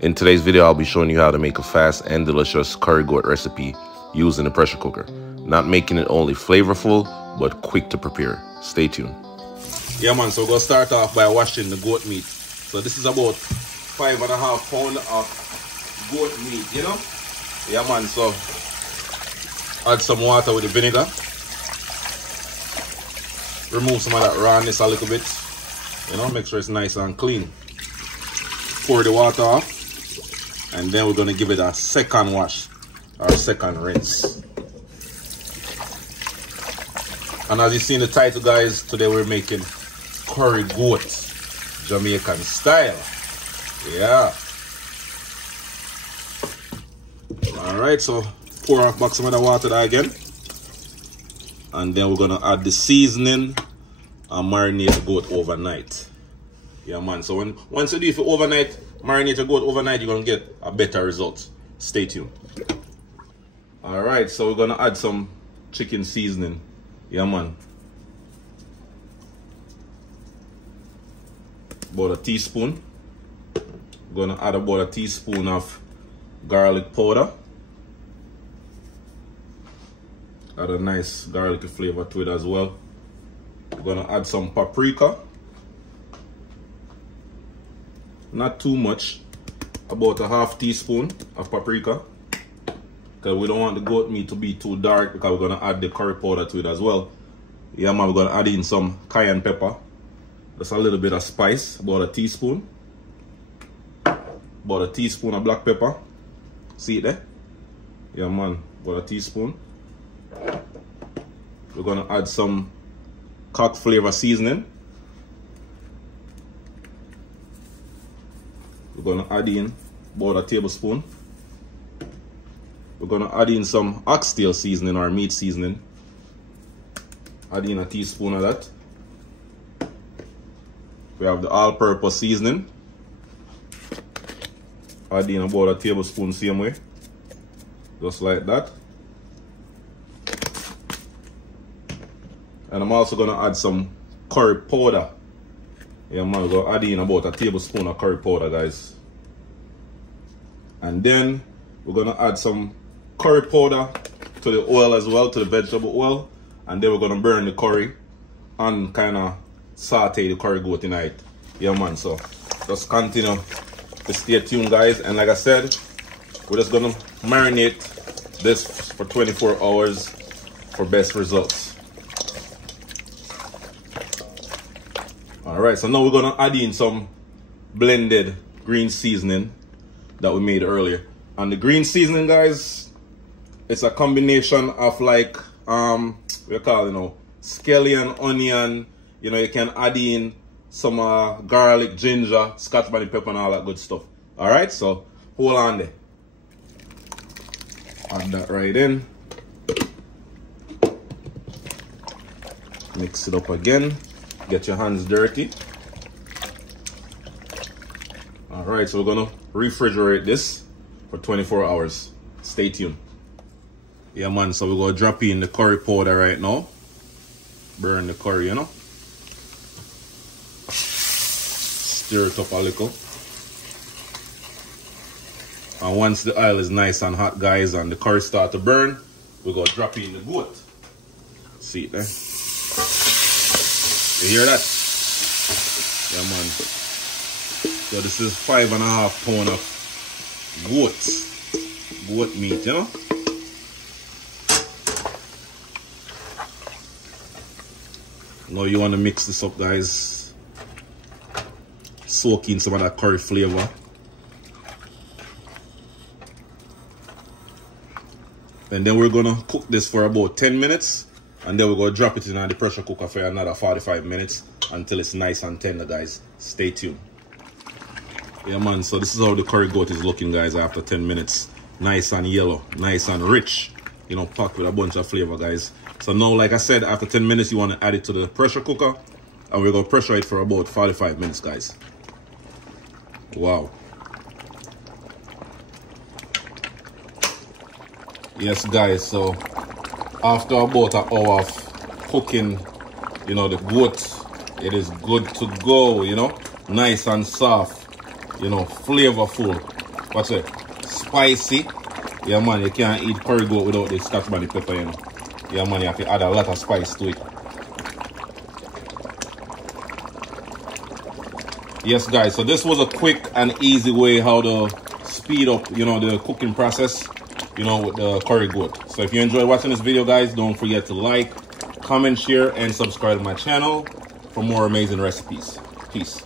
In today's video, I'll be showing you how to make a fast and delicious curry goat recipe using the pressure cooker. Not making it only flavorful, but quick to prepare. Stay tuned. Yeah man, so we're going to start off by washing the goat meat. So this is about 5.5 pounds of goat meat, you know? Yeah man, so add some water with the vinegar. Remove some of that rawness a little bit. You know, make sure it's nice and clean. Pour the water off. And then we're going to give it a second wash, or second rinse. And as you see in the title, guys, today we're making curry goat, Jamaican style. Yeah. Alright, so pour off back some of the water there again. And then we're going to add the seasoning and marinate the goat overnight. Yeah man, so once you do it for overnight, marinate your goat overnight, you're going to get a better result. Stay tuned. Alright, so we're going to add some chicken seasoning. Yeah man. About a teaspoon. We're going to add about a teaspoon of garlic powder. Add a nice garlicky flavor to it as well. We're going to add some paprika. Not too much, about a half teaspoon of paprika, because we don't want the goat meat to be too dark, because we're going to add the curry powder to it as well. Yeah man, we're going to add in some cayenne pepper, just a little bit of spice, about a teaspoon. About a teaspoon of black pepper, see it there? Yeah man, about a teaspoon. We're going to add some cock flavor seasoning. We're going to add in about a tablespoon. We're going to add in some oxtail seasoning or meat seasoning. Add in a teaspoon of that. We have the all-purpose seasoning. Add in about a tablespoon same way. Just like that. And I'm also going to add some curry powder. Yeah man, we're going to add in about a tablespoon of curry powder, guys. And then we're going to add some curry powder to the oil as well, to the vegetable oil. And then we're going to burn the curry and kind of saute the curry goat tonight. Yeah man, so just continue to stay tuned, guys. And like I said, we're just going to marinate this for 24 hours for best results. Alright, so now we're going to add in some blended green seasoning that we made earlier. And the green seasoning, guys, it's a combination of like, we call it, you know, scallion, onion. You know, you can add in some garlic, ginger, scotch bonnet pepper and all that good stuff. Alright, so hold on there. Add that right in. Mix it up again. Get your hands dirty. Alright, so we're gonna refrigerate this for 24 hours. Stay tuned. Yeah man, so we're gonna drop in the curry powder right now. Burn the curry, you know. Stir it up a little. And once the oil is nice and hot, guys, and the curry start to burn, we're gonna drop in the goat. See it there? You hear that? Yeah man. So this is 5.5 pounds of goat meat, you know. Now you want to mix this up, guys. Soak in some of that curry flavor. And then we're gonna cook this for about 10 minutes. And then we're going to drop it in the pressure cooker for another 45 minutes until it's nice and tender, guys. Stay tuned. Yeah, man, so this is how the curry goat is looking, guys, after 10 minutes. Nice and yellow, nice and rich. You know, packed with a bunch of flavor, guys. So now, like I said, after 10 minutes, you want to add it to the pressure cooker. And we're going to pressure it for about 45 minutes, guys. Wow. Yes, guys, so after about an hour of cooking, you know, the goat, it is good to go, you know, nice and soft. you know, flavorful. What's it? Spicy. Yeah, man, you can't eat curry goat without the Scotch bonnet pepper, you know. Yeah, man, you have to add a lot of spice to it. Yes, guys, so this was a quick and easy way how to speed up, you know, the cooking process, you know, with the curry goat. So if you enjoyed watching this video, guys, don't forget to like, comment, share, and subscribe to my channel for more amazing recipes. Peace.